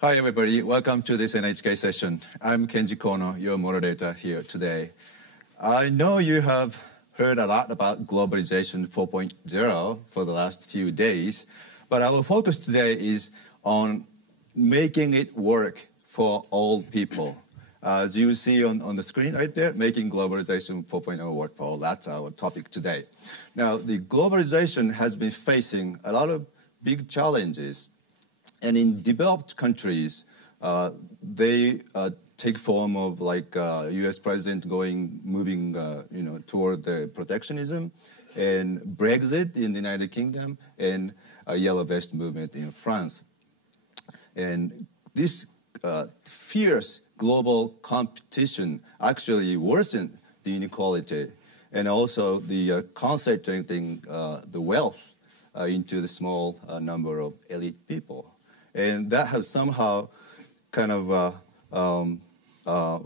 Hi, everybody. Welcome to this NHK session. I'm Kenji Kohno, your moderator here today. I know you have heard a lot about Globalization 4.0 for the last few days, but our focus today is on making it work for all people. As you see on the screen right there, making Globalization 4.0 work for all. That's our topic today. Now, the globalization has been facing a lot of big challenges. And in developed countries, they take form of like U.S. president moving toward the protectionism, and Brexit in the United Kingdom, and a yellow vest movement in France. And this fierce global competition actually worsened the inequality, and also the concentrating the wealth into the small number of elite people. And that has somehow kind of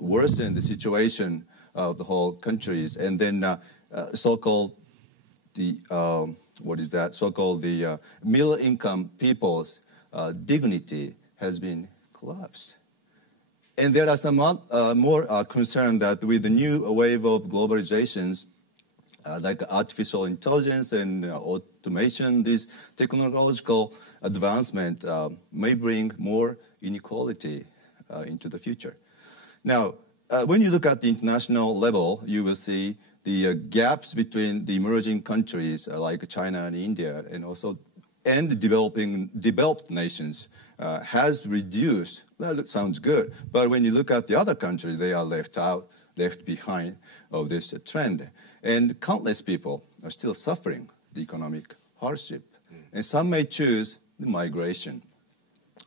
worsened the situation of the whole countries. And then so-called the middle income people's dignity has been collapsed. And there are some more concern that with the new wave of globalizations, like artificial intelligence and automation, this technological advancement may bring more inequality into the future. Now, when you look at the international level, you will see the gaps between the emerging countries like China and India, and the developed nations has reduced. Well, that sounds good, but when you look at the other countries, they are left behind of this trend. And countless people are still suffering the economic hardship. And some may choose the migration.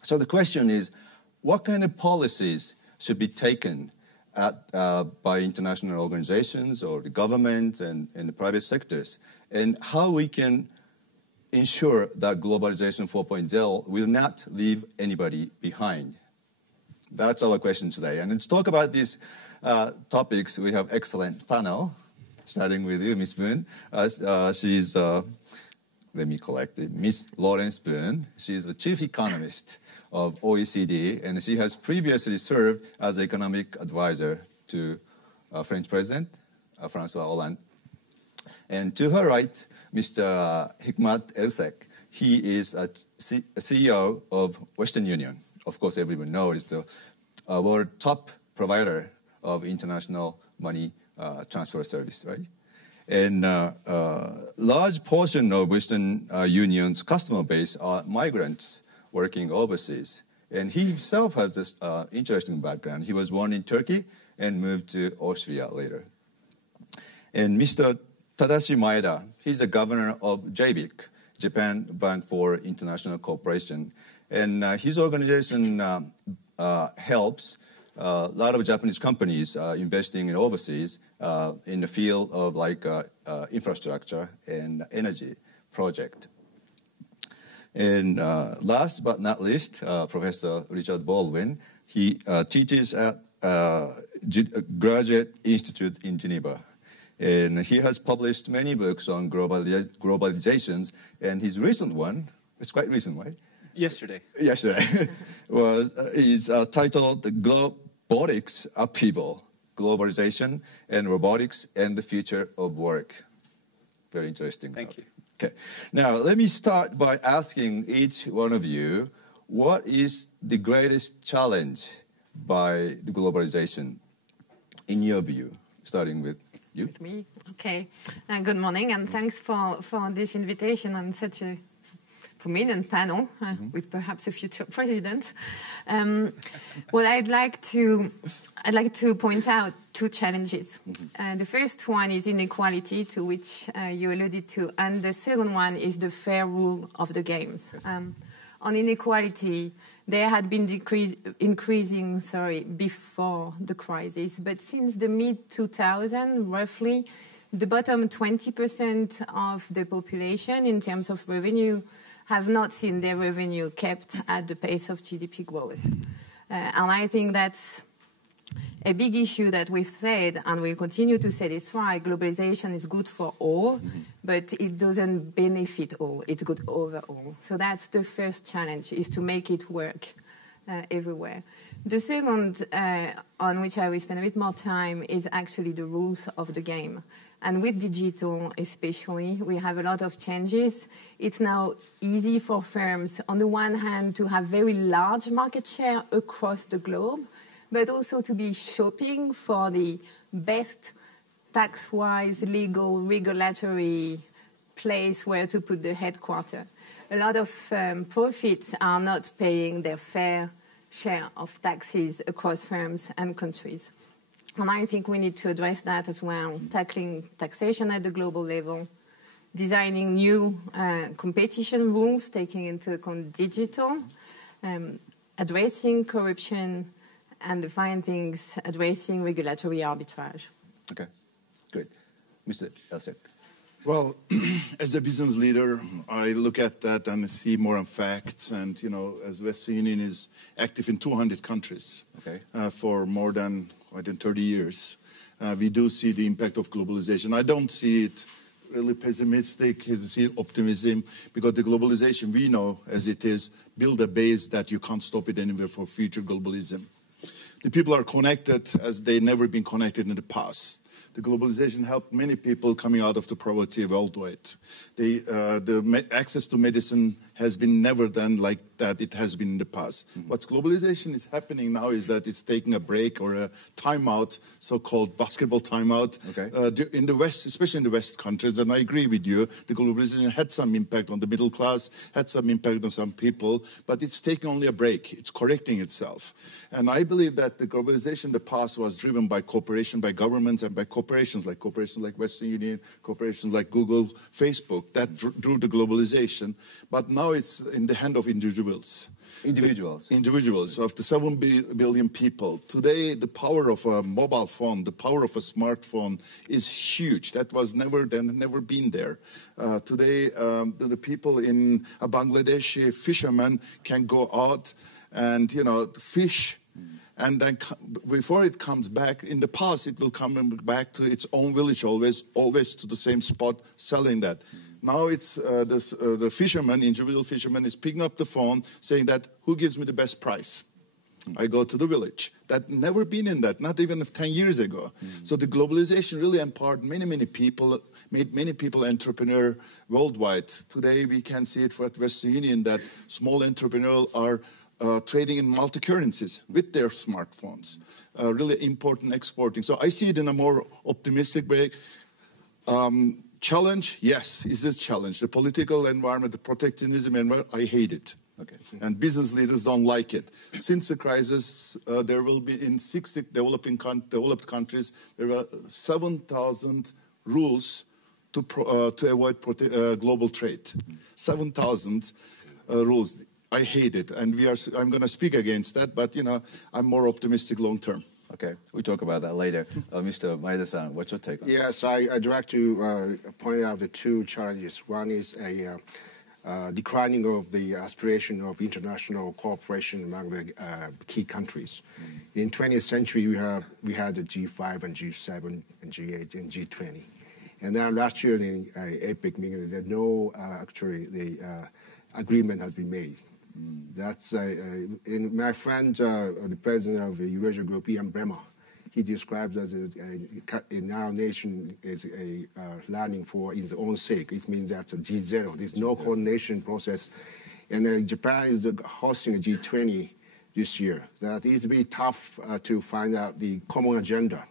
So the question is, what kind of policies should be taken by international organizations or the government and the private sectors? And how we can ensure that Globalization 4.0 will not leave anybody behind? That's our question today. And to talk about these topics, we have excellent panel. Starting with you, Miss Boone. She's, let me collect it, Miss Laurence Boone. She's the chief economist of OECD, and she has previously served as economic advisor to French President François Hollande. And to her right, Mr. Hikmet Ersek. He is a CEO of Western Union. Of course, everyone knows the world top provider of international money transfer service, right? And large portion of Western Union's customer base are migrants working overseas. And he himself has this interesting background. He was born in Turkey and moved to Austria later. And Mr. Tadashi Maeda, he's the governor of JBIC, Japan Bank for International Cooperation. And his organization helps a lot of Japanese companies investing in overseas in the field of like infrastructure and energy project. And last but not least, Professor Richard Baldwin. He teaches at Graduate Institute in Geneva. And he has published many books on globalizations. And his recent one, it's quite recent, right? Yesterday, is titled Robotics Upheaval, Globalization and Robotics and the Future of Work. Very interesting. Thank you. Okay. Now, let me start by asking each one of you, what is the greatest challenge by the globalization, in your view? Starting with you. With me? Okay. Good morning, and thanks for this invitation on such a prominent panel with perhaps a future president. Well, I'd like to point out two challenges. The first one is inequality, to which you alluded to, and the second one is the fair rule of the games. On inequality, they had been increasing before the crisis, but since the mid-2000s, roughly, the bottom 20% of the population in terms of revenue have not seen their revenue kept at the pace of GDP growth. And I think that's a big issue that we've said, and we'll continue to say this, right? Globalization is good for all, but it doesn't benefit all. It's good overall. So that's the first challenge, is to make it work everywhere. The second, on which I will spend a bit more time, is actually the rules of the game. And with digital especially, we have a lot of changes. It's now easy for firms, on the one hand, to have very large market share across the globe, but also to be shopping for the best tax-wise, legal, regulatory place where to put the headquarters. A lot of profits are not paying their fair share of taxes across firms and countries. And I think we need to address that as well, tackling taxation at the global level, designing new competition rules, taking into account digital, addressing corruption, and the findings, addressing regulatory arbitrage. Okay, good. Mr. Ersek. Well, as a business leader, I look at that and see more on facts. And, you know, as Western Union is active in 200 countries for more than 30 years, we do see the impact of globalization. I don't see it really pessimistic, I see optimism, because the globalization we know as it is build a base that you can't stop it anywhere for future globalism. The people are connected as they never been connected in the past. The globalization helped many people coming out of the poverty worldwide. The access to medicine has been never done like that it has been in the past. What globalization is happening now is that it's taking a break or a timeout, so-called basketball timeout, in the West, especially in the West countries. And I agree with you, the globalization had some impact on the middle class, had some impact on some people, but it's taking only a break. It's correcting itself. And I believe that the globalization in the past was driven by cooperation by governments and by corporations like Western Union, corporations like Google, Facebook, that drew the globalization. But now it's in the hand of individuals. Individuals, of the 7 billion people. Today, the power of a mobile phone, the power of a smartphone is huge. That was never been there. Today, the people in a Bangladeshi fisherman can go out and, you know, fish. And then before it comes back, in the past, it will come back to its own village always to the same spot selling that. Now it's the fisherman, individual fisherman, is picking up the phone saying that, who gives me the best price? I go to the village. That never been in that, not even 10 years ago. So the globalization really empowered many people, made many people entrepreneur worldwide. Today we can see it for Western Union that small entrepreneurs are trading in multi-currencies with their smartphones, really important exporting. So I see it in a more optimistic way. Challenge, yes, is this challenge. The political environment, the protectionism environment, I hate it. And business leaders don't like it. Since the crisis, there will be in 60 developed countries, there are 7,000 rules to avoid global trade. 7,000 rules. I hate it, and I'm going to speak against that, but, you know, I'm more optimistic long term. Okay, we'll talk about that later. Mr. Maeda-san, what's your take on that? Yes, I'd like to point out the two challenges. One is a declining of the aspiration of international cooperation among the key countries. In 20th century, we had the G5 and G7 and G8 and G20. And then last year in APEC meeting, there's no, actually, the agreement has been made. That's in my friend, the president of the Eurasia Group, Ian Bremmer, he describes as now nation is learning for its own sake. It means that's a G0. There's no coordination process. And Japan is hosting a G20 this year. That it's very tough to find out the common agenda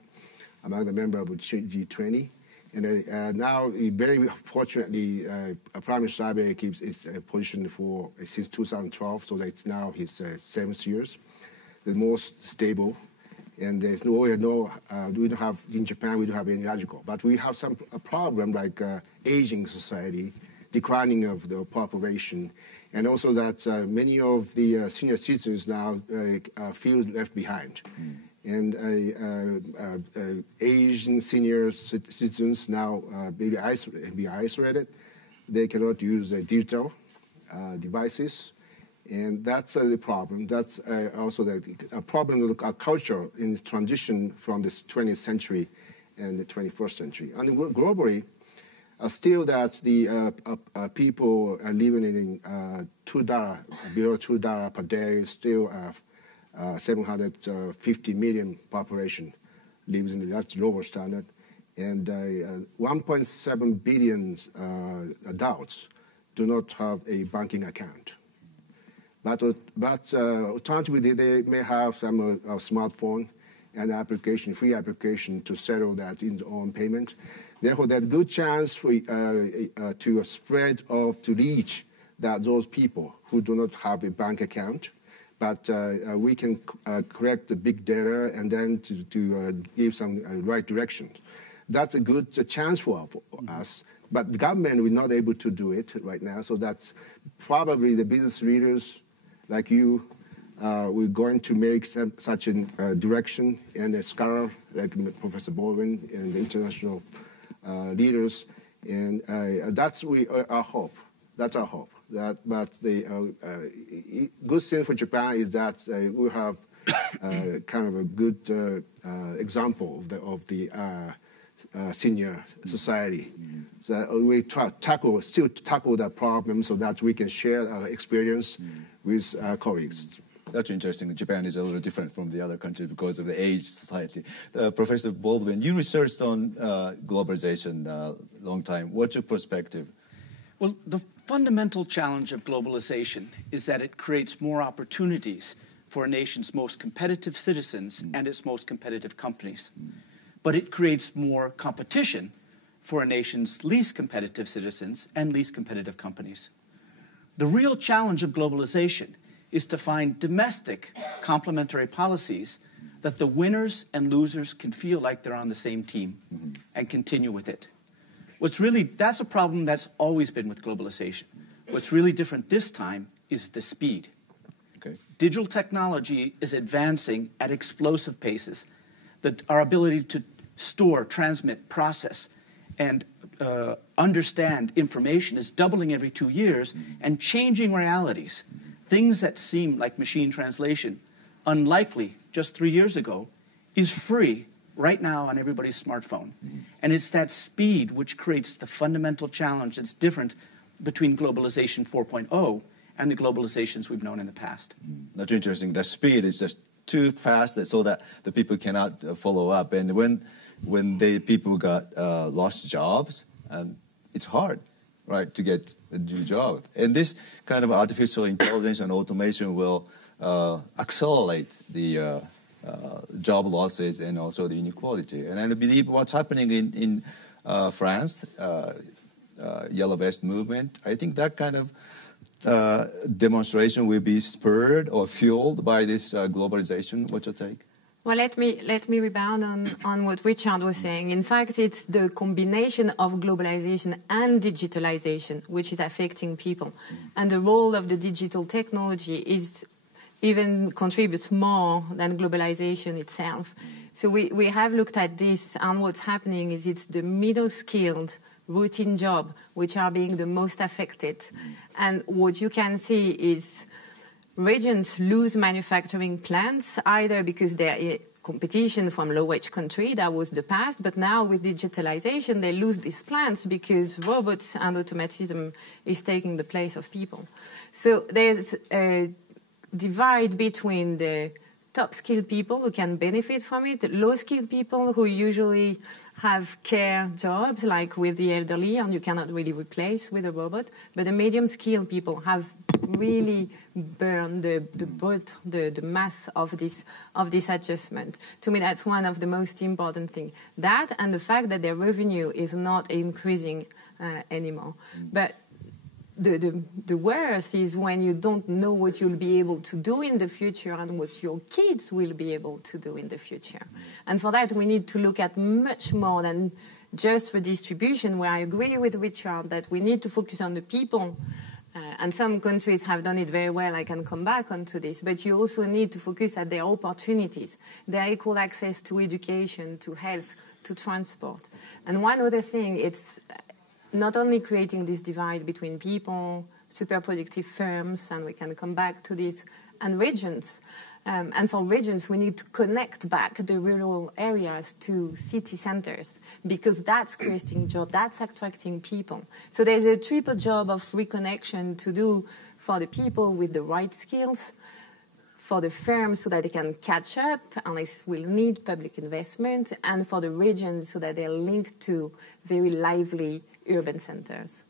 among the members of G20. And now, very fortunately, Prime Minister Abe keeps his position since 2012, so it's now his 7th year, the most stable. And there's we don't have, in Japan, we don't have any logical. But we have a problem like aging society, declining of the population, and also that many of the senior citizens now feel left behind. And Asian senior citizens now be isolated. They cannot use digital devices. And that's the problem. That's also a problem of our culture in transition from the 20th century and the 21st century. And globally, still that the people living in below $2 per day still 750 million population lives in that's lower standard, and 1.7 billion adults do not have a banking account. But alternatively, they may have some smartphone and application, free application to settle that in their own payment. Therefore, there's a good chance for to spread of to reach those people who do not have a bank account. But we can collect the big data and then to give some right direction. That's a good chance for us. But the government is not able to do it right now. So that's probably the business leaders like you, we're going to make such a direction, and a scholar like Professor Baldwin and the international leaders, and that's our hope. That's our hope. But the good thing for Japan is that we have kind of a good example of the senior society. So we still tackle that problem so that we can share our experience with our colleagues. That's interesting. Japan is a little different from the other countries because of the age society. Professor Baldwin, you researched on globalization a long time. What's your perspective? Well, the fundamental challenge of globalization is that it creates more opportunities for a nation's most competitive citizens and its most competitive companies. But it creates more competition for a nation's least competitive citizens and least competitive companies. The real challenge of globalization is to find domestic complementary policies that the winners and losers can feel like they're on the same team and continue with it. That's a problem that's always been with globalization. What's really different this time is the speed. Okay. Digital technology is advancing at explosive paces. Our ability to store, transmit, process, and understand information is doubling every 2 years and changing realities. Things that seem like machine translation, unlikely just 3 years ago, is free right now on everybody's smartphone. And it's that speed which creates the fundamental challenge that's different between globalization 4.0 and the globalizations we've known in the past. That's interesting. The speed is just too fast so that the people cannot follow up. And when people got lost jobs, and it's hard, right, to get a new job. And this kind of artificial intelligence and automation will accelerate the job losses and also the inequality. And I believe what's happening in France, Yellow Vest movement, I think that kind of demonstration will be spurred or fueled by this globalization. What's your take? Well, let me rebound on what Richard was saying. In fact, it's the combination of globalization and digitalization which is affecting people. And the role of the digital technology even contributes more than globalization itself. So we have looked at this, and what's happening is it's the middle-skilled routine job which are being the most affected. And what you can see is regions lose manufacturing plants, either because they're in competition from low-wage country, that was the past, but now with digitalization, they lose these plants because robots and automatism is taking the place of people. So there's a divide between the top-skilled people who can benefit from it, low-skilled people who usually have care jobs, like with the elderly, and you cannot really replace with a robot, but the medium-skilled people have really burned the mass of this adjustment. To me, that's one of the most important things. That and the fact that their revenue is not increasing anymore. But the worst is when you don't know what you'll be able to do in the future and what your kids will be able to do in the future. And for that, we need to look at much more than just redistribution, where I agree with Richard that we need to focus on the people. And some countries have done it very well. I can come back onto this. But you also need to focus at their opportunities, their equal access to education, to health, to transport. And one other thing, it's not only creating this divide between people, super productive firms, and we can come back to this, and regions. And for regions, we need to connect back the rural areas to city centers, because that's creating jobs, that's attracting people. So there's a triple job of reconnection to do for the people with the right skills, for the firms so that they can catch up, and they will need public investment, and for the regions so that they're linked to very lively urban centers.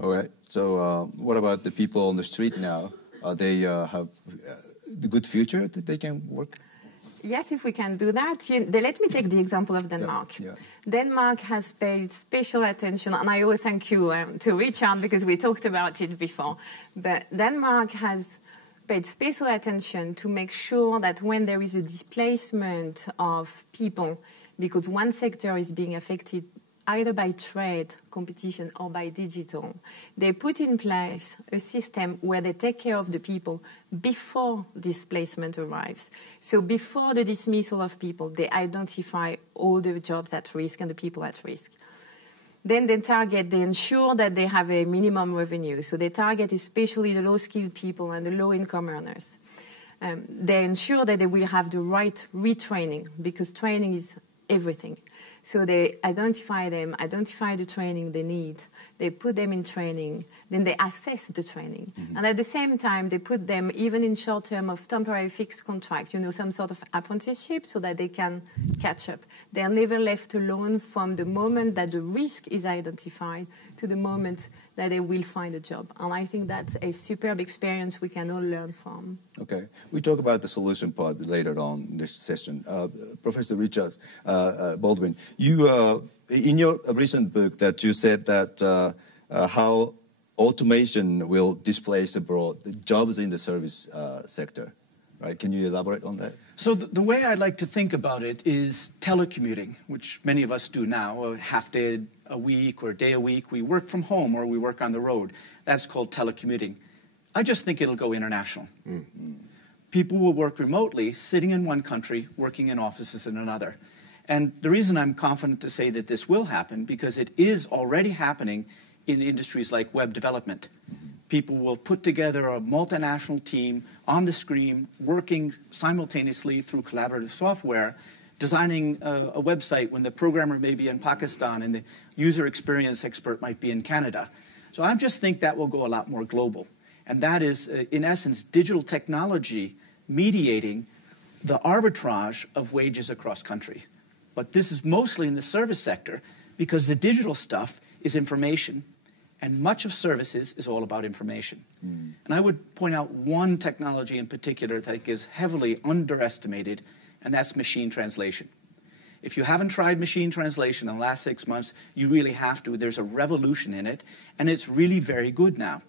All right. So what about the people on the street now? They have the good future that they can work? Yes, if we can do that. Let me take the example of Denmark. Yeah. Denmark has paid special attention, and I always thank you to Richard because we talked about it before. But Denmark has paid special attention to make sure that when there is a displacement of people, because one sector is being affected either by trade, competition, or by digital, they put in place a system where they take care of the people before displacement arrives. So before the dismissal of people, they identify all the jobs at risk and the people at risk. Then they ensure that they have a minimum revenue. So they target especially the low-skilled people and the low-income earners. They ensure that they will have the right retraining, because training is everything. So they identify the training they need, they put them in training, then they assess the training. And at the same time, they put them even in short term of temporary fixed contract, some sort of apprenticeship so that they can catch up. They are never left alone from the moment that the risk is identified to the moment that they will find a job. And I think that's a superb experience we can all learn from. Okay. We talk about the solution part later on in this session. Professor Richards, Baldwin, you, in your recent book that you said that how automation will displace abroad jobs in the service sector, right? Can you elaborate on that? So the way I like to think about it is telecommuting, which many of us do now, a half day a week or a day a week. We work from home or we work on the road. That's called telecommuting. I just think it'll go international. People will work remotely, sitting in one country, working in offices in another. And the reason I'm confident to say that this will happen, because it is already happening in industries like web development. People will put together a multinational team on the screen, working simultaneously through collaborative software, designing a website when the programmer may be in Pakistan and the user experience expert might be in Canada. So I just think that will go a lot more global. And that is, in essence, digital technology mediating the arbitrage of wages across country. But this is mostly in the service sector, because the digital stuff is information, and much of services is all about information. And I would point out one technology in particular that I think is heavily underestimated, and that's machine translation. If you haven't tried machine translation in the last 6 months, you really have to. There's a revolution in it, and it's really very good now.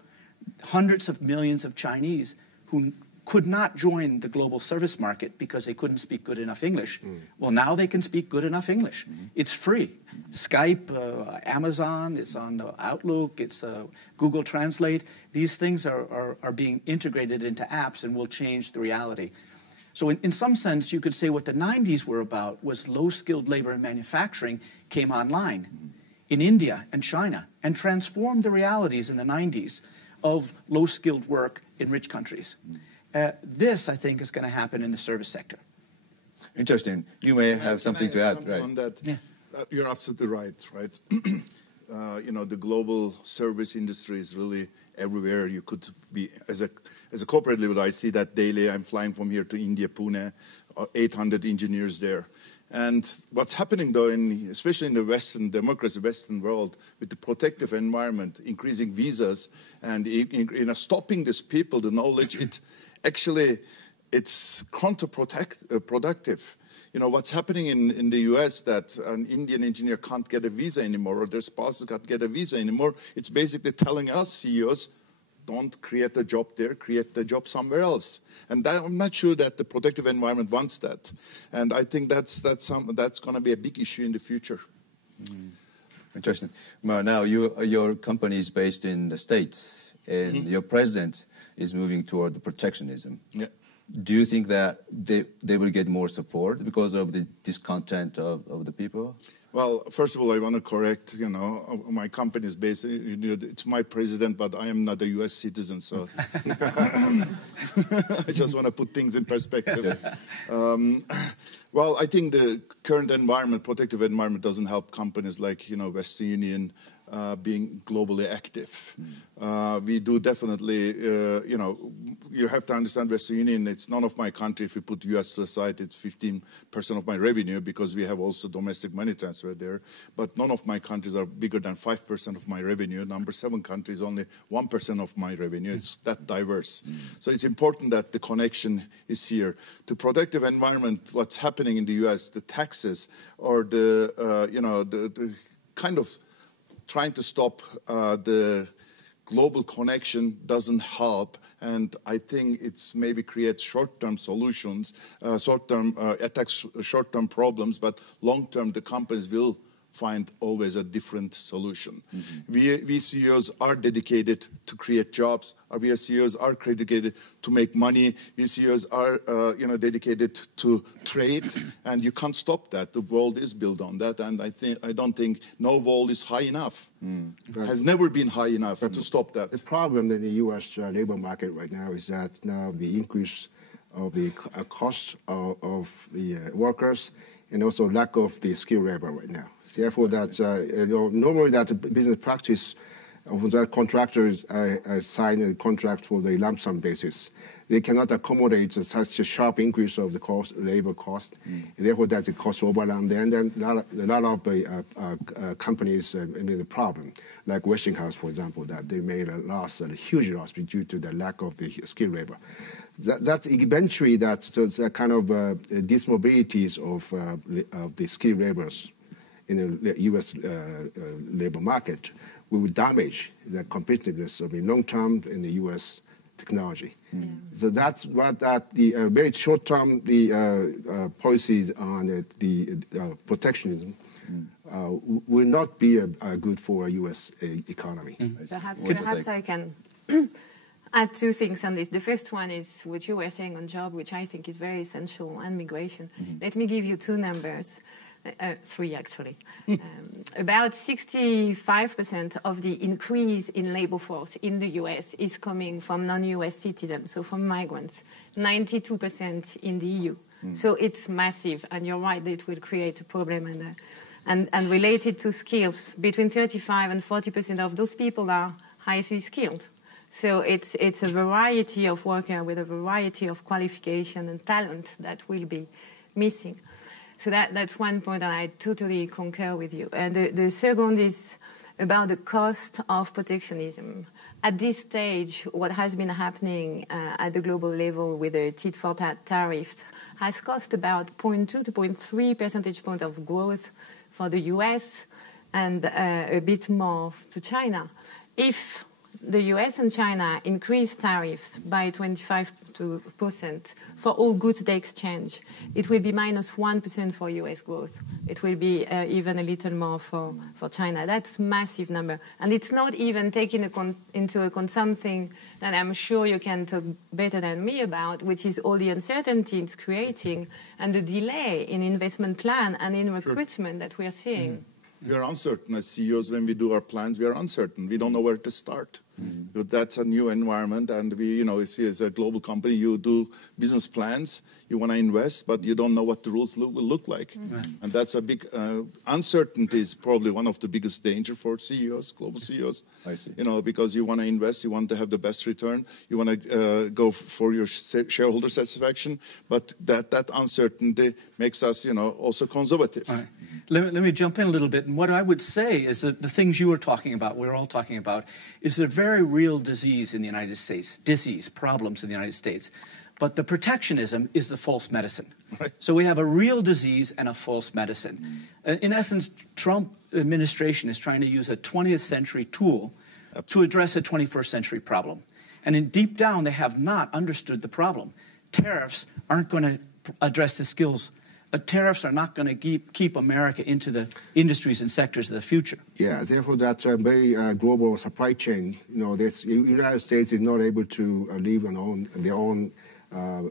Hundreds of millions of Chinese who could not join the global service market because they couldn't speak good enough English. Well, now they can speak good enough English. It's free. Skype, Amazon, it's on Outlook, it's Google Translate. These things are being integrated into apps and will change the reality. So in some sense, you could say what the 90s were about was low-skilled labor and manufacturing came online in India and China and transformed the realities in the 90s of low-skilled work in rich countries. This, I think, is going to happen in the service sector. Interesting. You may have something to add, right? On that, yeah. You're absolutely right, right? The global service industry is really everywhere. You could be, as a corporate level, I see that daily. I'm flying from here to India, Pune, 800 engineers there. And what's happening, though, especially in the Western democracy, Western world, with the protective environment, increasing visas, and stopping these people, the knowledge, it's counterproductive. What's happening in the US, that an Indian engineer can't get a visa anymore, or their spouses can't get a visa anymore, it's basically telling us, CEOs, don't create a job there, create the job somewhere else. And I'm not sure that the protective environment wants that. And I think that's going to be a big issue in the future. Interesting. Well, now your company is based in the States, and your president is moving toward the protectionism. Yeah. Do you think that they will get more support because of the discontent of the people? Well, first of all, I want to correct, my company is based, it's my president, but I am not a U.S. citizen, so I just want to put things in perspective. Well, I think the current environment, protective environment, doesn't help companies like, Western Union being globally active. We do definitely, you have to understand Western Union, it's none of my country. If you put US aside, it's 15% of my revenue because we have also domestic money transfer there. But none of my countries are bigger than 5% of my revenue. Number 7 countries, only 1% of my revenue. It's that diverse. So it's important that the connection is here. The protective environment, what's happening in the US, the taxes or the kind of trying to stop the global connection doesn't help, and I think it's maybe creates short-term solutions, attacks short-term problems, but long-term the companies will find always a different solution. We CEOs are dedicated to create jobs. We CEOs are dedicated to make money. We CEOs are dedicated to trade, and you can't stop that. The world is built on that, and I don't think no wall is high enough. Has never been high enough to stop that. The problem in the U.S. Labor market right now is that now the increase of the cost of the workers and also lack of the skilled labor right now. Therefore, that normally that business practice of that contractors sign a contract for the lump sum basis. They cannot accommodate such a sharp increase of the labor cost. And therefore, that's a cost overrun. And then a lot of the companies made a problem, like Westinghouse, for example, that they made a loss, a huge loss due to the lack of the skilled labor. That's eventually that's a kind of dismobilities of the skilled laborers in the U.S. labor market will damage the competitiveness of the long term in the U.S. technology. So that's what the very short term policies on the protectionism will not be good for a U.S. economy. Perhaps I can add 2 things on this. The first one is what you were saying on job, which I think is very essential, and migration. Let me give you 2 numbers, 3 actually. About 65% of the increase in labor force in the US is coming from non-US citizens, so from migrants, 92% in the EU. So it's massive, and you're right, it will create a problem. And related to skills, between 35 and 40% of those people are highly skilled. So it's a variety of workers with a variety of qualification and talent that will be missing. So that's one point, and I totally concur with you. And the second is about the cost of protectionism. At this stage, what has been happening at the global level with the tit-for-tat tariffs has cost about 0.2 to 0.3 percentage points of growth for the US and a bit more to China. If the US and China increase tariffs by 25% for all goods they exchange, it will be minus 1% for US growth. It will be even a little more for China. That's a massive number. And it's not even taking into account something that I'm sure you can talk better than me about, which is all the uncertainty it's creating and the delay in investment plan and in recruitment that we are seeing. We are uncertain as CEOs when we do our plans. We are uncertain. We don't know where to start. But that's a new environment, and we, if as a global company you do business plans, you want to invest, but you don't know what the rules will look like, and that's a big uncertainty. Is probably one of the biggest danger for CEOs, global CEOs. I see. Because you want to invest, you want to have the best return, you want to go for your shareholder satisfaction, but that uncertainty makes us, also conservative. Right. Let me jump in a little bit. And what I would say is that the things you were talking about, we're all talking about, is a very real disease in the United States, problems in the United States. But the protectionism is the false medicine. Right. So we have a real disease and a false medicine. In essence, Trump administration is trying to use a 20th century tool to address a 21st century problem. And in deep down, they have not understood the problem. Tariffs aren't going to address the skills. Tariffs are not going to keep America into the industries and sectors of the future. Yeah, therefore that's a very global supply chain. The United States is not able to live on their own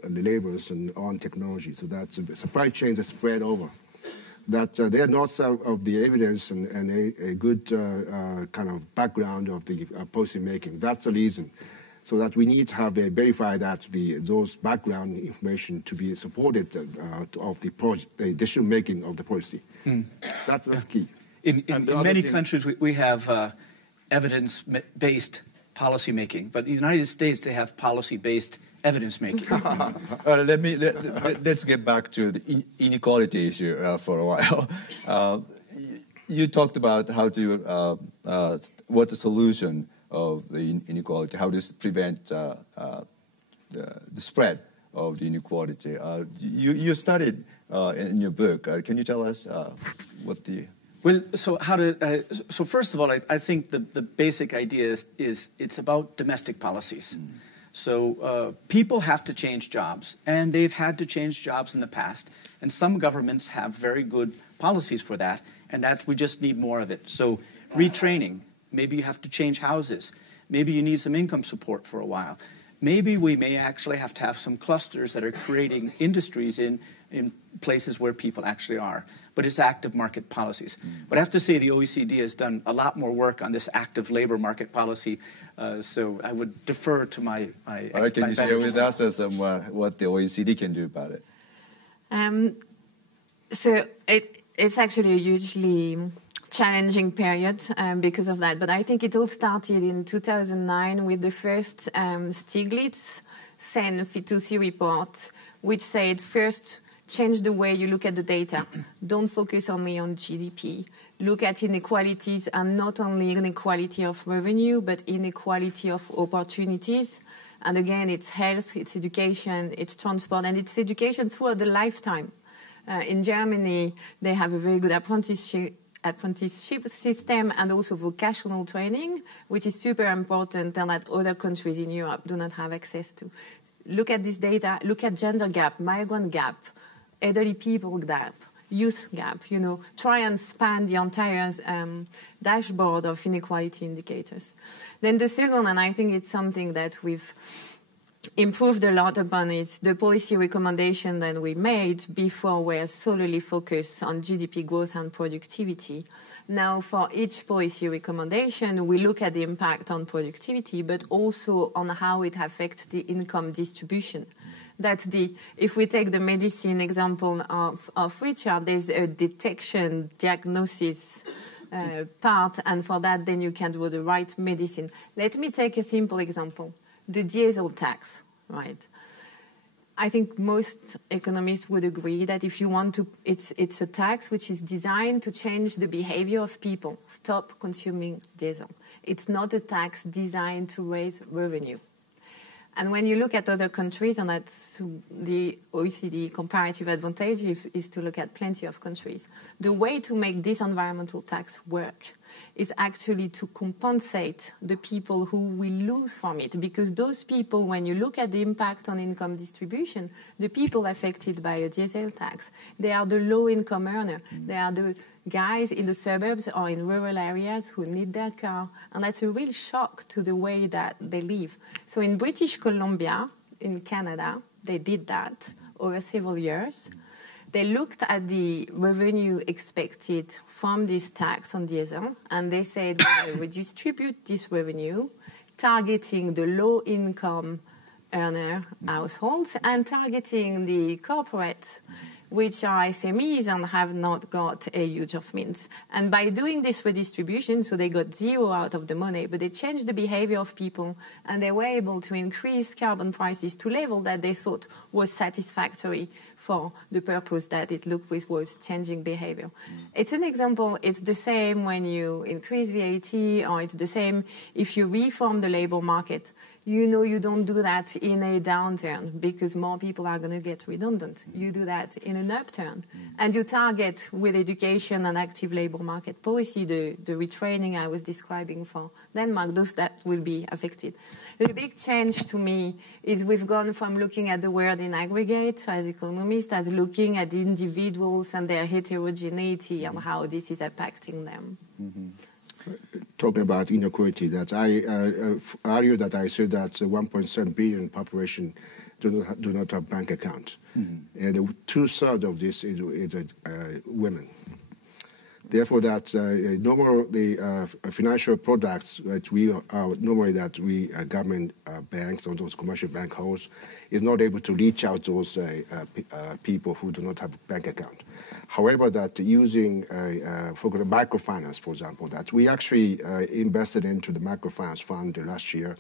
labors and on technology. So that's supply chains are spread over. that there are lots of the evidence and a good kind of background of the policy making. That's the reason. So that we need to have verify that those background information to be supported of the decision making of the policy. That's key. In many countries, we have evidence-based policy making, but in the United States, they have policy-based evidence making. Let's get back to the inequality issue for a while. You talked about how to what's the solution of the inequality, how to prevent the spread of the inequality. You studied in your book. Can you tell us what the... Well, so so first of all, I think the basic idea is it's about domestic policies. So people have to change jobs, and they've had to change jobs in the past, and some governments have very good policies for that, and we just need more of it. So retraining, maybe you have to change houses, maybe you need some income support for a while. Maybe we may actually have to have some clusters that are creating industries in places where people actually are. But it's active market policies. But I have to say the OECD has done a lot more work on this active labor market policy, so I would defer to my All right, can you share with us some, what the OECD can do about it? So it's actually a hugely challenging period because of that. But I think it all started in 2009 with the first Stiglitz-Sen Fitoussi report, which said, first, change the way you look at the data. Don't focus only on GDP. Look at inequalities, and not only inequality of revenue, but inequality of opportunities. And again, it's health, it's education, it's transport, and it's education throughout the lifetime. In Germany, they have a very good apprenticeship system and also vocational training, which is super important and that other countries in Europe do not have access to. Look at this data, look at gender gap, migrant gap, elderly people gap, youth gap, try and span the entire dashboard of inequality indicators. Then the second, and I think it's something that we've improved a lot upon, is the policy recommendation that we made before were solely focused on GDP growth and productivity. Now, for each policy recommendation, we look at the impact on productivity, but also on how it affects the income distribution. That's if we take the medicine example of Richard, there's a detection, diagnosis part, and for that, then you can do the right medicine. Let me take a simple example. The diesel tax, right? I think most economists would agree that if you want to, it's a tax which is designed to change the behavior of people, stop consuming diesel. It's not a tax designed to raise revenue. And when you look at other countries, and that's the OECD comparative advantage is to look at plenty of countries, the way to make this environmental tax work is actually to compensate the people who will lose from it. Because those people, when you look at the impact on income distribution, the people affected by a diesel tax, they are the low-income earner. They are the guys in the suburbs or in rural areas who need their car. And that's a real shock to the way that they live. So in British Columbia, in Canada, they did that over several years. They looked at the revenue expected from this tax on diesel, and they said, we redistribute this revenue, targeting the low-income earner households and targeting the corporate, which are SMEs and have not got a huge of means. And by doing this redistribution, so they got zero out of the money, but they changed the behavior of people, and they were able to increase carbon prices to a level that they thought was satisfactory for the purpose that it looked with was changing behavior. It's an example. It's the same when you increase VAT, or it's the same if you reform the labor market. You don't do that in a downturn because more people are going to get redundant. You do that in an upturn. And you target with education and active labor market policy the retraining I was describing for Denmark, those that will be affected. The big change to me is we've gone from looking at the world in aggregate as economists as looking at the individuals and their heterogeneity and how this is impacting them. Talking about inequality, that I earlier that I said that 1.7 billion population do not have bank account. And 2/3 of this is women. Therefore, that normally financial products that we government banks or those commercial bank holds is not able to reach out to those people who do not have a bank account. However, that using for the microfinance, for example, that we actually invested into the microfinance fund last year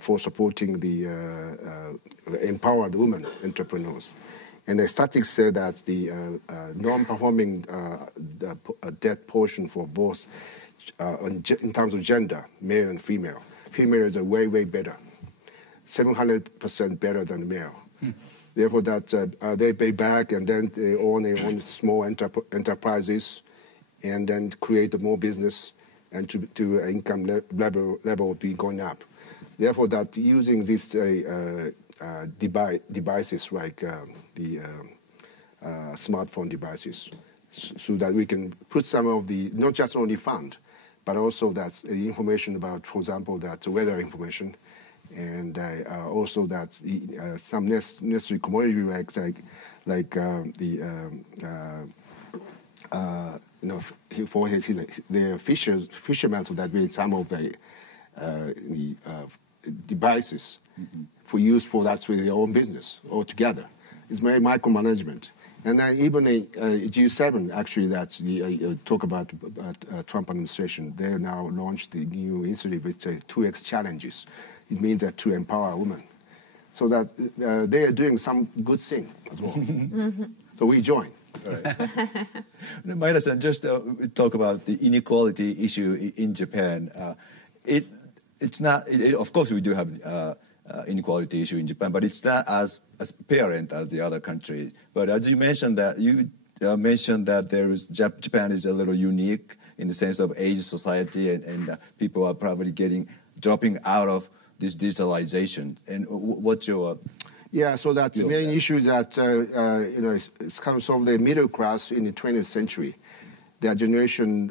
for supporting the empowered women entrepreneurs. And the statistics say that the non-performing debt portion for both, in terms of gender, male and female. Female is way, way better, 700% better than male. Therefore, that they pay back and then they own their own small enterprises and then create more business and to income level be going up. Therefore, that using these devices like the smartphone devices, so that we can put some of the, not just only fund, but also that's the information about, for example, that weather information, and also that some necessary commodity for the fishermen, so that we some of the devices for use for that with their own business altogether. It's very micromanagement. And then even G7, actually, that's talk about Trump administration, they now launched the new initiative with 2X challenges. It means that to empower women. So that they are doing some good thing as well. So we join. Right. Maeda-san, just talk about the inequality issue in Japan. It's not, of course we do have inequality issue in Japan, but it's not as apparent as the other countries. But as you mentioned that, Japan is a little unique in the sense of age society, and people are probably dropping out of this digitalization. And what's your... Yeah, so that the main issue is that, it's kind of sort of the middle class in the 20th century. Their generation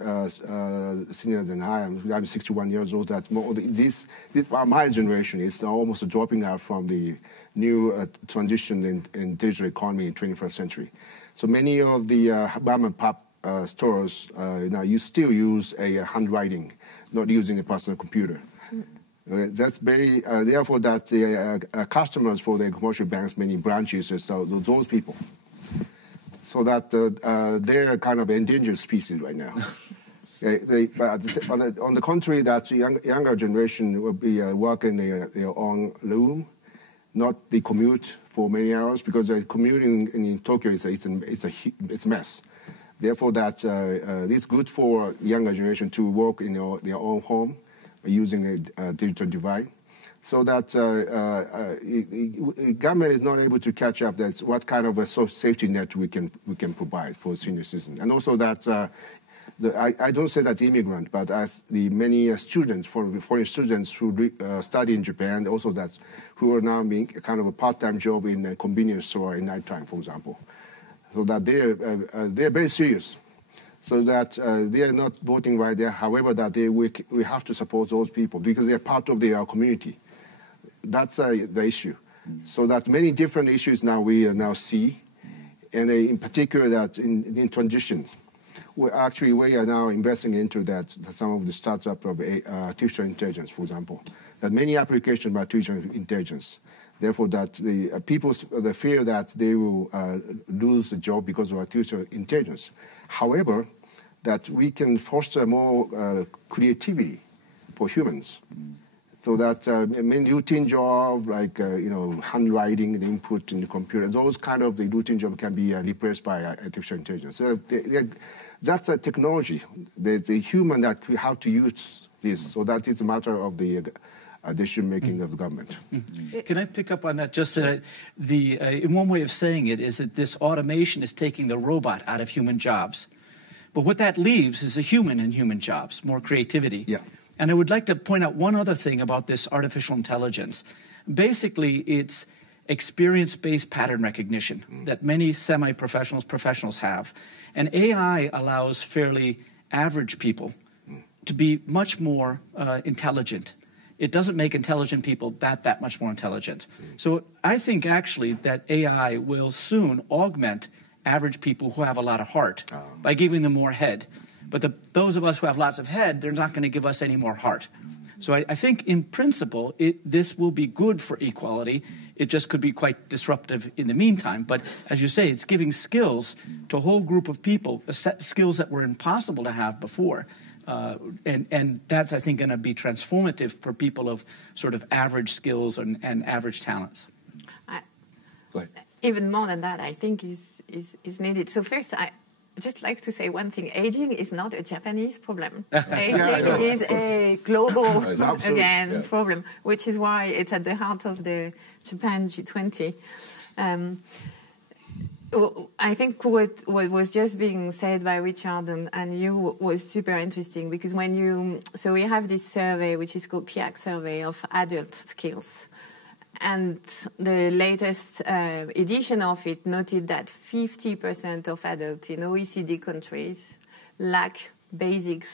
senior than I am. I'm 61 years old. That my generation is almost dropping out from the new transition in digital economy in 21st century. So many of the mom and pop stores now you still use a handwriting, not using a personal computer. That's very therefore that the customers for the commercial banks, many branches, is those people. So that they're kind of endangered species right now. But on the contrary, that younger generation will be working their own room, not the commute for many hours, because commuting in Tokyo it's a mess. Therefore, that it's good for younger generation to work in their own home using a digital device. So that government is not able to catch up. That's what kind of a safety net we can provide for senior citizens, and also that I don't say that immigrant, but as the many students, foreign students who study in Japan, also that who are now being kind of a part-time job in a convenience store at night time, for example, so that they're very serious. So that they are not voting right there. However, that we have to support those people because they are part of their community. That's the issue. So that many different issues now we now see, and in particular that in transitions. We are now investing into that some of the startup of artificial intelligence, for example. That many applications of artificial intelligence. Therefore, that the fear that they will lose the job because of artificial intelligence. However, that we can foster more creativity for humans. So that many routine jobs like handwriting, the input in the computer, those kind of the routine job can be replaced by artificial intelligence. So that's a technology. The human that we have to use this. So that is a matter of the decision making of the government. Can I pick up on that? Just that in one way of saying it is that this automation is taking the robot out of human jobs, but what that leaves is a human in human jobs, more creativity. Yeah. And I would like to point out one other thing about this artificial intelligence. Basically, it's experience-based pattern recognition that many semi-professionals, professionals have. And AI allows fairly average people to be much more intelligent it doesn't make intelligent people that much more intelligent. So I think actually that AI will soon augment average people who have a lot of heart by giving them more head. But those of us who have lots of head, they're not going to give us any more heart. So I think in principle, this will be good for equality. It just could be quite disruptive in the meantime. But as you say, it's giving skills to a whole group of people, skills that were impossible to have before. And that's, I think, going to be transformative for people of sort of average skills and average talents. Go ahead. Even more than that, I think is needed. So first, I just like to say one thing. Aging is not a Japanese problem. Aging is a global, problem, which is why it's at the heart of the Japan G20. I think what was just being said by Richard and you was super interesting, because so we have this survey, which is called PIAC survey of adult skills. And the latest edition of it noted that 50% of adults in OECD countries lack basic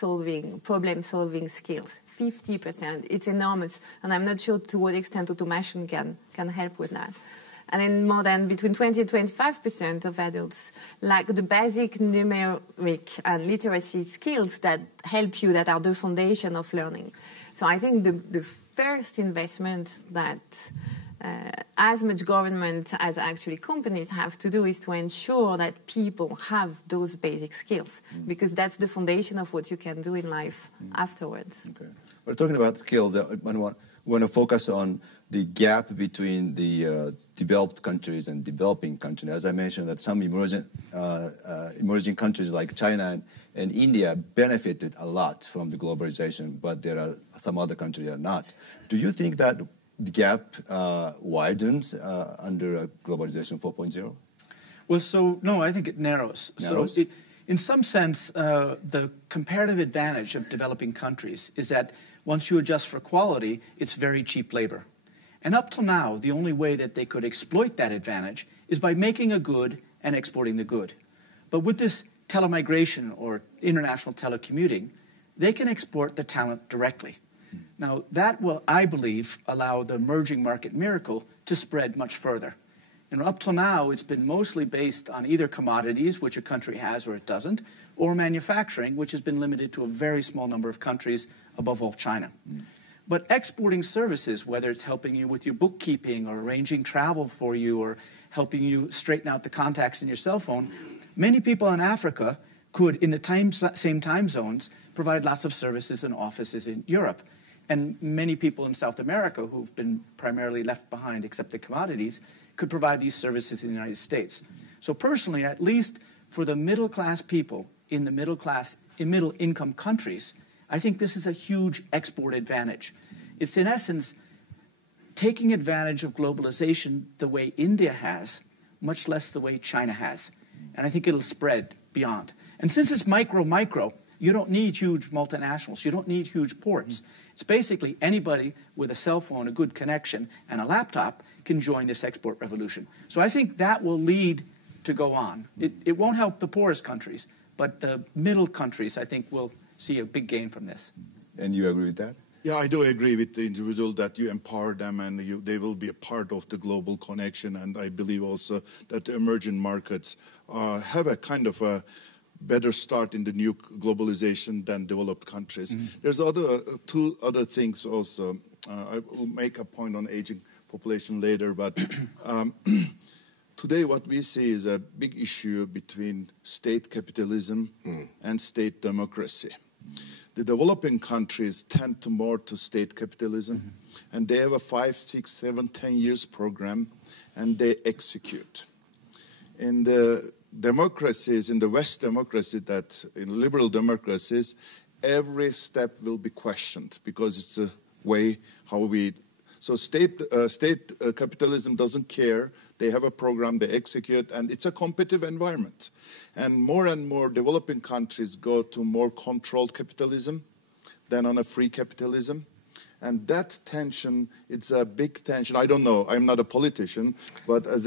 problem-solving skills. 50%. It's enormous. And I'm not sure to what extent automation can help with that. And then more than between 20 and 25% of adults lack the basic numeric and literacy skills that help you, that are the foundation of learning. So I think the first investment that as much government as actually companies have to do is to ensure that people have those basic skills, because that's the foundation of what you can do in life afterwards. Okay. We're talking about skills. I want to focus on the gap between the developed countries and developing countries. As I mentioned, that some emerging countries like China and India benefited a lot from the globalization, but there are some other countries that are not. Do you think that the gap widens under globalization 4.0? Well, no, I think it narrows. So in some sense, the comparative advantage of developing countries is that once you adjust for quality, it's very cheap labor. And up till now, the only way that they could exploit that advantage is by making a good and exporting the good. But with this telemigration or international telecommuting, they can export the talent directly. Now, that will, I believe, allow the emerging market miracle to spread much further. Up till now, it's been mostly based on either commodities, which a country has or it doesn't, or manufacturing, which has been limited to a very small number of countries, above all China. But exporting services, whether it's helping you with your bookkeeping or arranging travel for you or helping you straighten out the contacts in your cell phone, many people in Africa could, in the same time zones, provide lots of services and offices in Europe. And many people in South America who've been primarily left behind except the commodities could provide these services in the United States. So personally, at least for the middle-class people in middle-income countries, I think this is a huge export advantage. It's in essence taking advantage of globalization the way India has, much less the way China has. And I think it'll spread beyond. And since it's micro, you don't need huge multinationals. You don't need huge ports. It's basically anybody with a cell phone, a good connection, and a laptop can join this export revolution. So I think that will lead to go on. It won't help the poorest countries, but the middle countries, I think, will see a big gain from this. And you agree with that? Yeah, I do agree with the individual that you empower them and they will be a part of the global connection. And I believe also that the emerging markets have a kind of a better start in the new globalization than developed countries. There's two other things also. I will make a point on aging population later, but today what we see is a big issue between state capitalism and state democracy. The developing countries tend more to state capitalism, and they have a 5, 6, 7, 10 years program, and they execute. In the democracies, in the West democracy, in liberal democracies, every step will be questioned because it's a way how we. So state capitalism doesn't care. They have a program, they execute, and it's a competitive environment. And more developing countries go to more controlled capitalism than on a free capitalism. And that tension, it's a big tension. I don't know. I'm not a politician, but as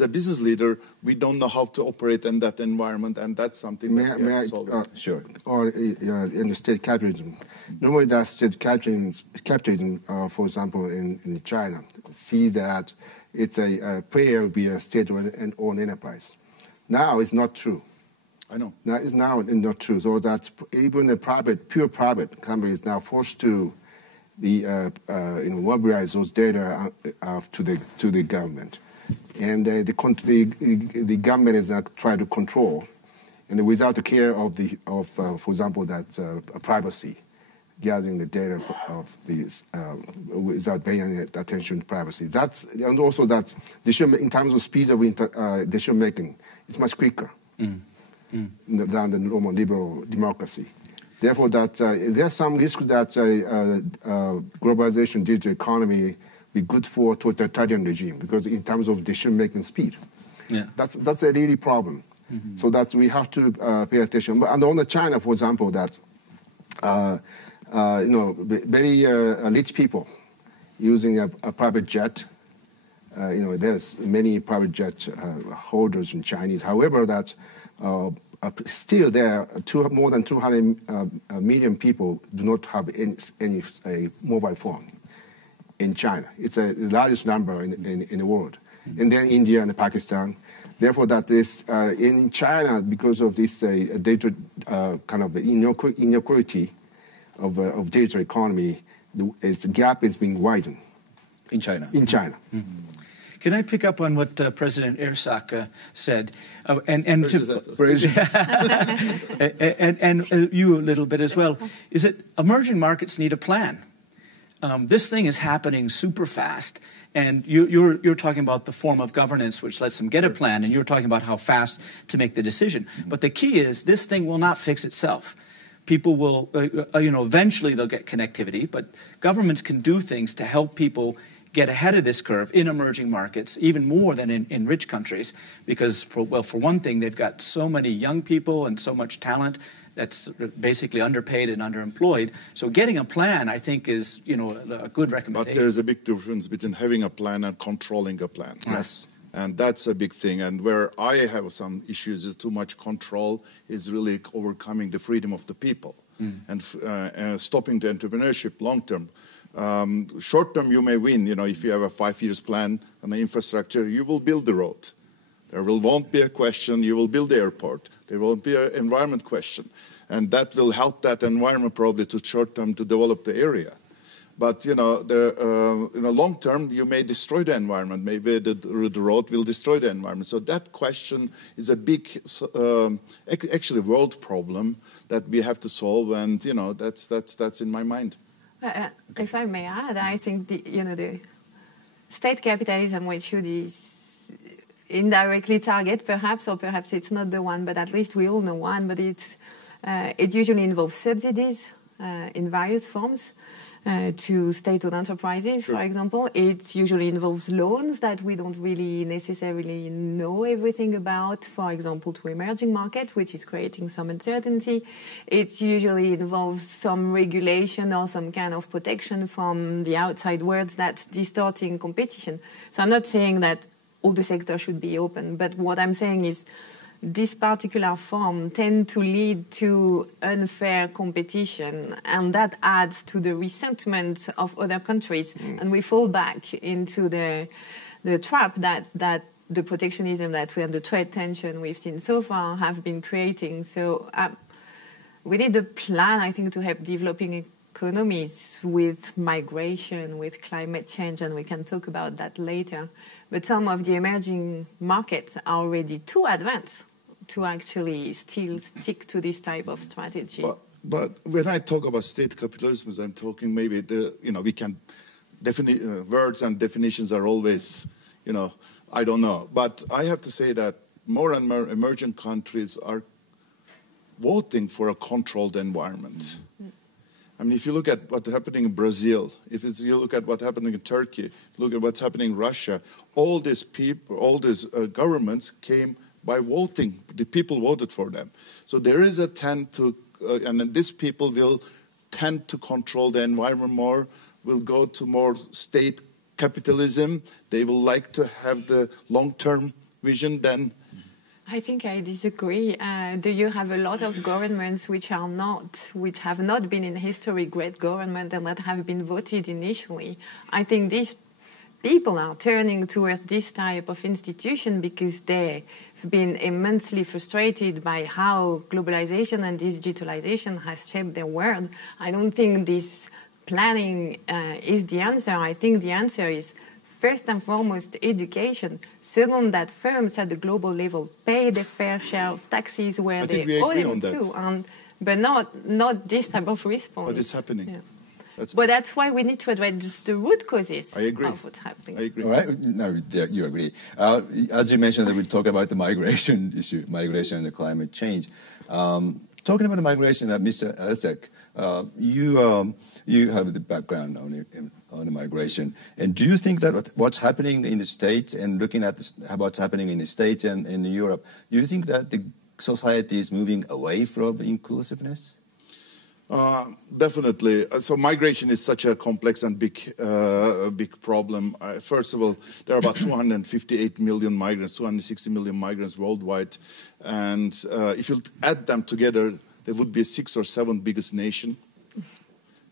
a business leader, we don't know how to operate in that environment, and that's something that we have to solve. Sure. Or in the state capitalism. Normally, that state capitalism, for example, in China, see that it's a player will be a state-owned enterprise. Now it's not true. I know. Now it's not true. So that even a pure private company is now forced to mobilize those data to the government, and the government is trying to control, and without the care of for example, that privacy, gathering the data of these without paying any attention to privacy. And also that in terms of speed of decision making, it's much quicker than the normal liberal democracy. Therefore, that there's some risk that globalization, digital economy, be good for totalitarian regime because in terms of decision-making speed, that's a really problem. So that we have to pay attention. And on China, for example, that very rich people using a private jet. There's many private jet holders in Chinese. However, that still there, more than 200 million people do not have any mobile phone in China. It's the largest number in the world. And then India and Pakistan. Therefore, that is in China, because of this data kind of inequality of digital economy, the gap is being widened. In China? In China. Mm-hmm. Can I pick up on what President Ersek said, and you a little bit as well? Is that emerging markets need a plan? This thing is happening super fast, and you're talking about the form of governance which lets them get a plan, and you're talking about how fast to make the decision. But the key is this thing will not fix itself. People will, eventually they'll get connectivity, but governments can do things to help people get ahead of this curve in emerging markets, even more than in rich countries, because for one thing, they've got so many young people and so much talent that's basically underpaid and underemployed. So getting a plan, I think, is a good recommendation. But there's a big difference between having a plan and controlling a plan. Yes. And that's a big thing. And where I have some issues is too much control is really overcoming the freedom of the people and stopping the entrepreneurship long term. Short term, you may win. If you have a 5 years plan on the infrastructure, you will build the road. There won't be a question. You will build the airport. There won't be an environment question, and that will help that environment probably to short term to develop the area. But in the long term, you may destroy the environment. Maybe the road will destroy the environment. So that question is a big, actually, world problem that we have to solve, and that's in my mind. If I may add, I think the state capitalism, which should indirectly target, perhaps, or perhaps it's not the one, but at least we all know one. But it usually involves subsidies in various forms to state-owned enterprises, for example. It usually involves loans that we don't really necessarily know everything about, for example, to emerging markets, which is creating some uncertainty. It usually involves some regulation or some kind of protection from the outside world that's distorting competition. So I'm not saying that all the sector should be open, but what I'm saying is this particular form tend to lead to unfair competition, and that adds to the resentment of other countries, and we fall back into the trap that the protectionism that we and the trade tension we've seen so far have been creating. So we need a plan, I think, to help developing economies with migration, with climate change, and we can talk about that later. But some of the emerging markets are already too advanced to actually still stick to this type of strategy. But when I talk about state capitalism, I'm talking maybe we can words and definitions are always I don't know. But I have to say that more and more emerging countries are voting for a controlled environment. I mean, if you look at what's happening in Brazil, you look at what's happening in Turkey, if you look at what's happening in Russia, all these people, all these governments came by voting. The people voted for them. So there is a tend to, and these people will tend to control the environment more, will go to more state capitalism. They will like to have the long-term vision then. I think I disagree. Do you have a lot of governments which have not been in history great government and that have been voted initially? I think these people are turning towards this type of institution because they've been immensely frustrated by how globalization and digitalization has shaped their world. I don't think this planning is the answer. I think the answer is first and foremost education. Second, that firms at the global level pay their fair share of taxes where they owe them to, but not this type of response. But it's happening. Yeah. But that's why we need to address the root causes of what's happening. I agree. All right. No, you agree. As you mentioned, that we talk about the migration issue, migration and climate change. Talking about the migration, Mr. Ersek, you have the background on the migration. And do you think that what's happening in the States and looking at what's happening in the States and in Europe, do you think that the society is moving away from inclusiveness? Definitely. So migration is such a complex and big problem. First of all, there are about 258 million migrants, 260 million migrants worldwide. And if you add them together, there would be a 6th or 7th biggest nation.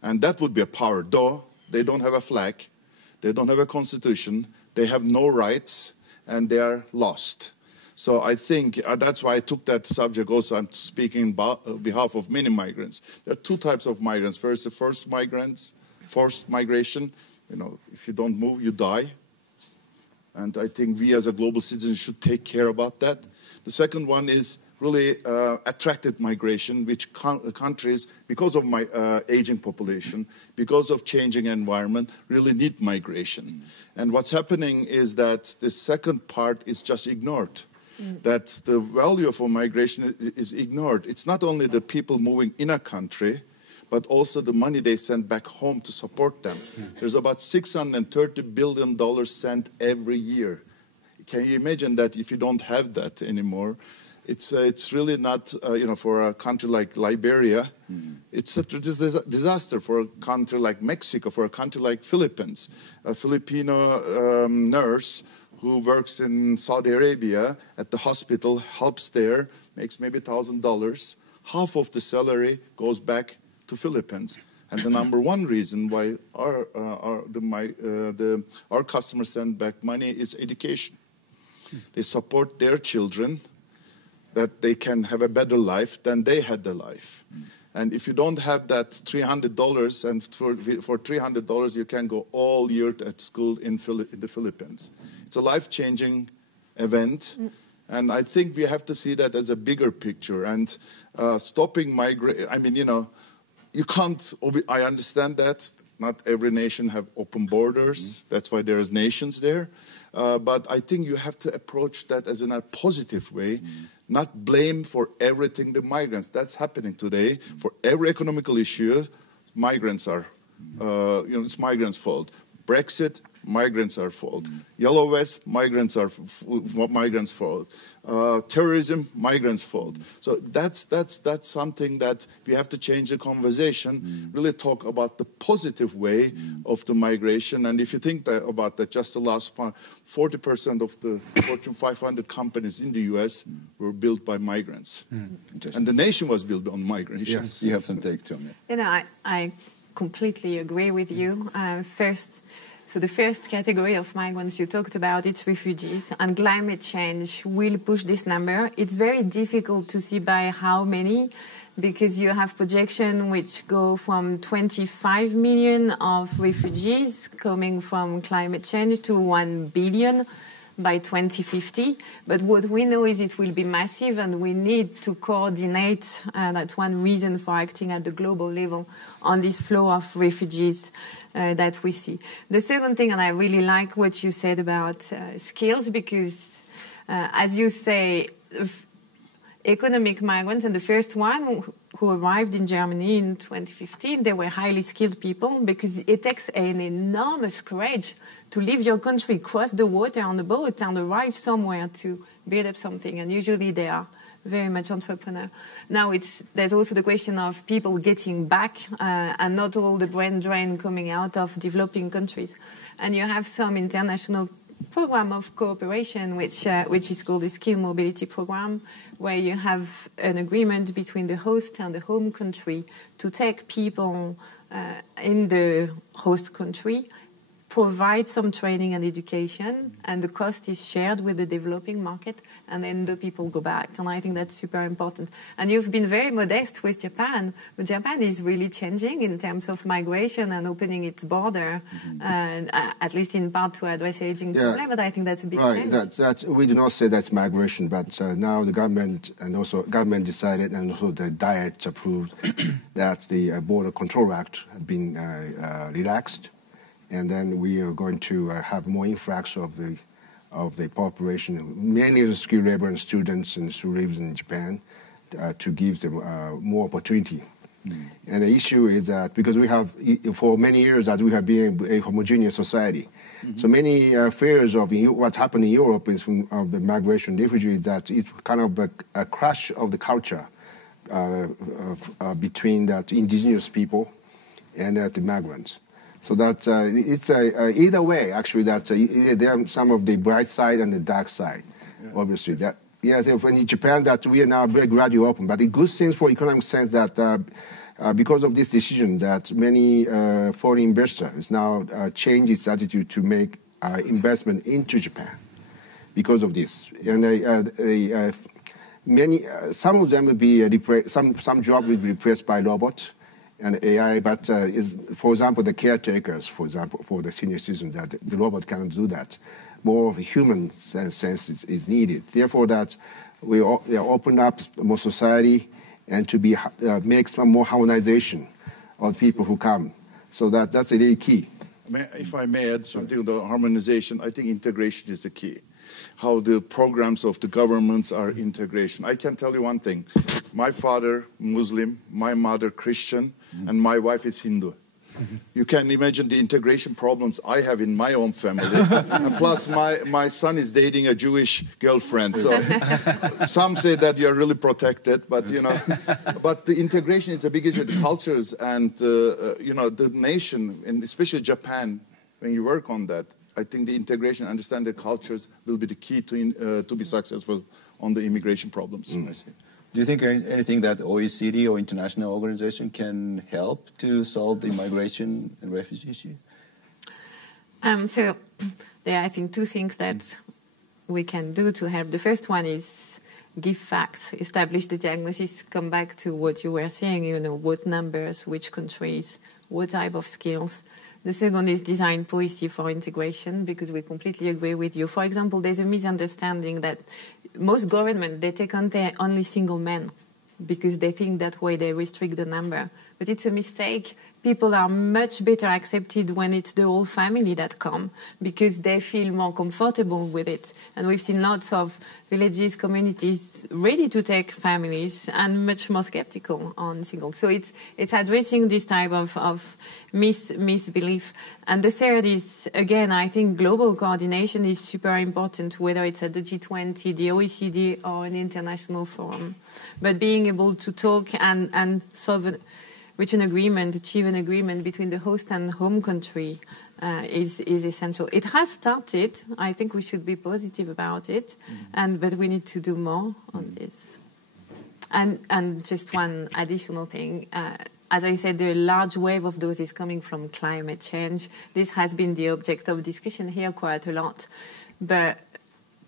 And that would be a power. Though they don't have a flag, they don't have a constitution, they have no rights, and they are lost. So I think that's why I took that subject also. I'm speaking on behalf of many migrants. There are 2 types of migrants. First, the first migrants, forced migration. You know, if you don't move, you die. And I think we as a global citizen should take care about that. The second one is really attracted migration, which countries, because of my aging population, because of changing environment, really need migration. And what's happening is that the second part is just ignored. That the value of migration is ignored. It's not only the people moving in a country, but also the money they send back home to support them. There's about $630 billion sent every year. Can you imagine that if you don't have that anymore? It's really not, for a country like Liberia, it's a disaster for a country like Mexico, for a country like Philippines. A Filipino nurse who works in Saudi Arabia at the hospital, helps there, makes maybe $1,000. Half of the salary goes back to Philippines. And the number one reason why our customers send back money is education. They support their children that they can have a better life than they had the life. And if you don't have that $300, and for $300 you can go all year at school in the Philippines. It's a life-changing event, and I think we have to see that as a bigger picture. And stopping migration, you can't, I understand that. Not every nation have open borders. That's why there's nations there. But I think you have to approach that as in a positive way, not blame for everything the migrants. That's happening today. For every economical issue, migrants are, it's migrants' fault. Brexit, migrants are fault. Yellow Vest, migrants' fault. Terrorism, migrants' fault. So that's something that we have to change the conversation, really talk about the positive way of the migration. And if you think about that, just the last part, 40% of the Fortune 500 companies in the US were built by migrants. And the nation was built on migration. Yes, you have some take to it. I completely agree with you. So the first category of migrants you talked about, it's refugees, and climate change will push this number. It's very difficult to see by how many, because you have projections which go from 25 million of refugees coming from climate change to 1 billion by 2050. But what we know is it will be massive, and we need to coordinate. That's one reason for acting at the global level on this flow of refugees that we see. The second thing, and I really like what you said about skills, because as you say, economic migrants, and the first one who arrived in Germany in 2015, they were highly skilled people, because it takes an enormous courage to leave your country, cross the water on a boat and arrive somewhere to build up something, and usually they are very much entrepreneur. Now there's also the question of people getting back and not all the brain drain coming out of developing countries. And you have some international program of cooperation, which is called the Skill Mobility Program, where you have an agreement between the host and the home country to take people in the host country, provide some training and education, and the cost is shared with the developing market, and then the people go back. And I think that's super important. And you've been very modest with Japan, but Japan is really changing in terms of migration and opening its border, at least in part to address the aging problem, but I think that's a big change. We do not say that's migration, but now the government decided, and also the Diet approved, that the Border Control Act had been relaxed. And then we are going to have more influx of the population, mainly the skilled labor and students and who live in Japan, to give them more opportunity. And the issue is that because we have, for many years, that we have been a homogeneous society. So many fears of what happened in Europe is of the migration refugees, that it's kind of a clash of the culture between that indigenous people and the migrants. So that it's either way, actually, that there are some of the bright side and the dark side, obviously. That, yes, in Japan, that we are now very gradually open. But the good thing for economic sense that because of this decision, that many foreign investors now change its attitude to make investment into Japan because of this. And some of them will be some jobs will be replaced by robots and AI, but for example, the caretakers, for example, for the senior citizens, that the robot cannot do that. More of a human sense is needed. Therefore, that they open up more society and to make some more harmonization of people who come. So that's really key. If I may add something to the harmonization, I think integration is the key. How the programs of the governments are integration. I can tell you one thing. My father, Muslim, my mother, Christian, and my wife is Hindu. You can imagine the integration problems I have in my own family. And plus, my son is dating a Jewish girlfriend. So some say that you're really protected, but, you know, but the integration is a big issue. The cultures and, you know, the nation, and especially Japan, when you work on that, I think the integration, understand the cultures will be the key to be successful on the immigration problems. Do you think anything that OECD or international organization can help to solve the migration and refugee issue? So there are, I think, two things that we can do to help. The first one is give facts, establish the diagnosis, come back to what you were saying, you know, what numbers, which countries, what type of skills. The second is design policy for integration, because we completely agree with you. For example, there's a misunderstanding that most governments, they take on only single men because they think that way they restrict the number. But it's a mistake. People are much better accepted when it's the whole family that come because they feel more comfortable with it. And we've seen lots of villages, communities ready to take families and much more skeptical on singles. So it's addressing this type of misbelief. And the third is, again, I think global coordination is super important, whether it's at the G20, the OECD, or an international forum. But being able to talk and reach an agreement, achieve an agreement between the host and home country is essential. It has started. I think we should be positive about it, but we need to do more on this. And just one additional thing. As I said, the large wave of those is coming from climate change. This has been the object of discussion here quite a lot. But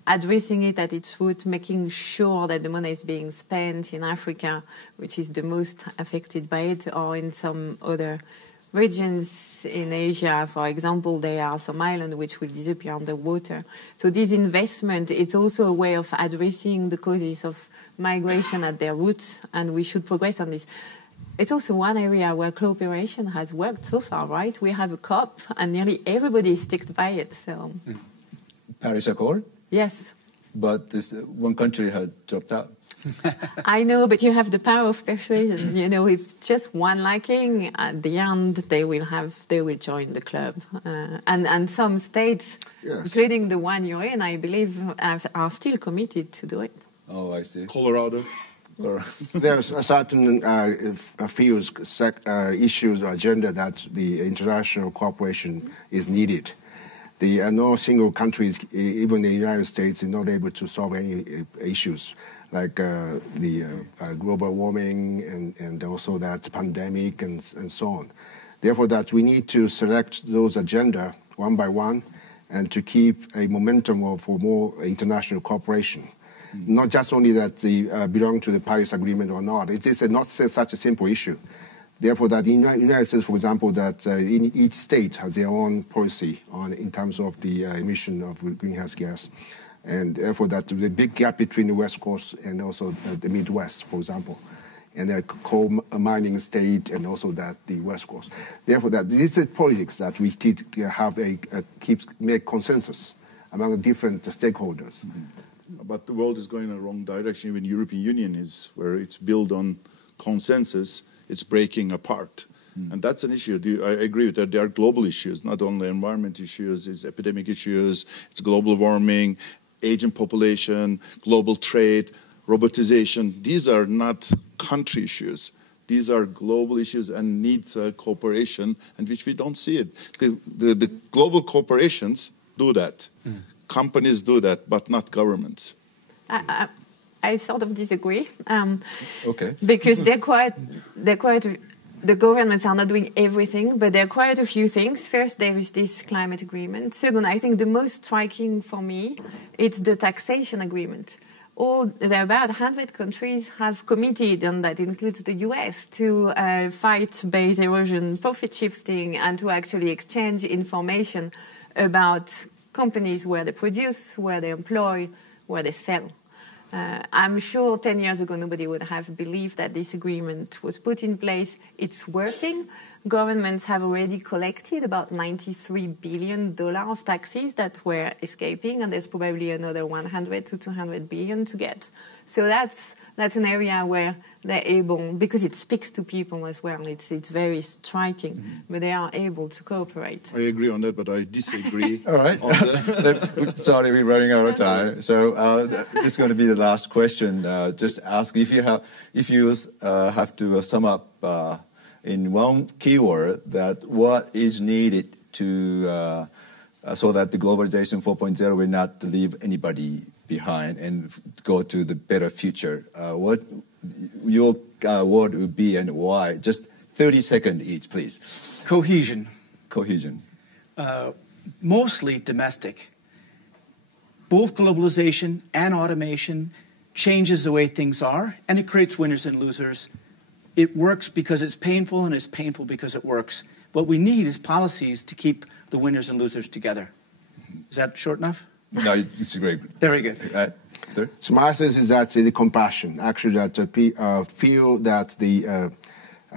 addressing it at its root, making sure that the money is being spent in Africa, which is the most affected by it, or in some other regions in Asia, for example, there are some islands which will disappear underwater. So this investment, it's also a way of addressing the causes of migration at their roots, and we should progress on this. It's also one area where cooperation has worked so far, right? We have a COP, and nearly everybody is sticked by it. So, Paris Accord? Yes. But this one country has dropped out. I know, but you have the power of persuasion. You know, if just one liking, at the end they will join the club. And some states, yes, including the one you're in, I believe, are still committed to do it. Oh, I see. Colorado. There's a certain fields, issues, agenda that the international cooperation is needed. No single countries, even the United States, is not able to solve any issues like global warming and also that pandemic and so on. Therefore, that we need to select those agenda one by one and to keep a momentum for more international cooperation. Not just only that they belong to the Paris Agreement or not. It is not such a simple issue. Therefore, that in the United States, for example, that each state has their own policy in terms of the emission of greenhouse gas. And therefore, that the big gap between the West Coast and also the Midwest, for example, and the coal mining state and also that the West Coast. Therefore, that this is politics that we have make consensus among different stakeholders. Mm-hmm. But the world is going in the wrong direction. Even the European Union is, where it's built on consensus, it's breaking apart. And that's an issue. I agree with that. There are global issues, not only environment issues, it's epidemic issues, it's global warming, aging population, global trade, robotization. These are not country issues. These are global issues and needs cooperation, and which we don't see it. The global corporations do that. Companies do that, but not governments. I sort of disagree. Okay. Because the governments are not doing everything, but there are quite a few things. First, there is this climate agreement. Second, I think the most striking for me, it's the taxation agreement. There are about 100 countries have committed, and that includes the US, to fight base erosion, profit shifting, and to actually exchange information about companies where they produce, where they employ, where they sell. I'm sure 10 years ago nobody would have believed that this agreement was put in place. It's working. Governments have already collected about $93 billion of taxes that were escaping, and there's probably another 100 to 200 billion to get. So that's an area where they're able, because it speaks to people as well. It's very striking, but they are able to cooperate. I agree on that, but I disagree. All right. Sorry, we're running out of time. So this is going to be the last question. Just ask if you have to sum up in one keyword that what is needed to so that the globalization 4.0 will not leave anybody behind and go to the better future. What your word would be and why? Just 30 seconds each, please. Cohesion. Cohesion. Mostly domestic. Both globalization and automation changes the way things are, and it creates winners and losers. It works because it's painful, and it's painful because it works. What we need is policies to keep the winners and losers together. Is that short enough? No, it's great. Very good. Sir? So my sense is that the compassion, actually, that feel that the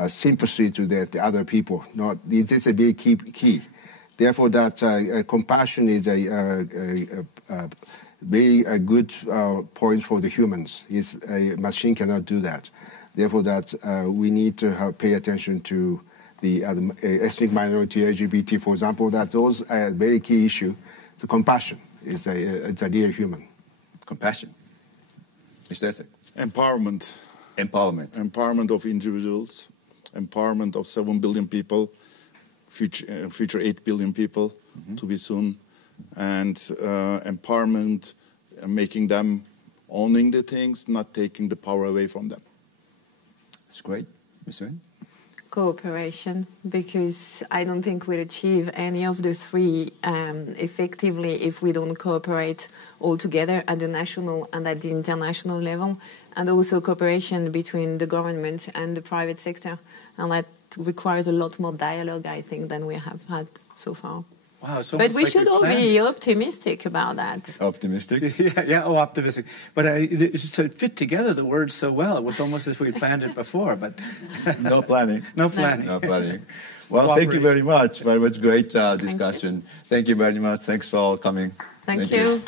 sympathy to the other people. This is a big key. Therefore, that compassion is a very good point for the humans. A machine cannot do that. Therefore, that we need to pay attention to the ethnic minority, LGBT, for example, that those are a very key issue. The compassion is it's a real human. Compassion. Mr. Ersek. Empowerment. Empowerment. Empowerment of individuals. Empowerment of 7 billion people. Future 8 billion people to be soon. And empowerment, making them owning the things, not taking the power away from them. That's great. Ms. Nguyen? Cooperation, because I don't think we'll achieve any of the three effectively if we don't cooperate all together at the national and at the international level, and also cooperation between the government and the private sector. And that requires a lot more dialogue, I think, than we have had so far. Wow, so but we should all be optimistic about that. Optimistic? Optimistic. But to fit together the words so well, it was almost as if we planned it before, but... No planning. No planning. No planning. Well, thank you very much. It was a great discussion. Thank you very much. Thanks for all coming. Thank you.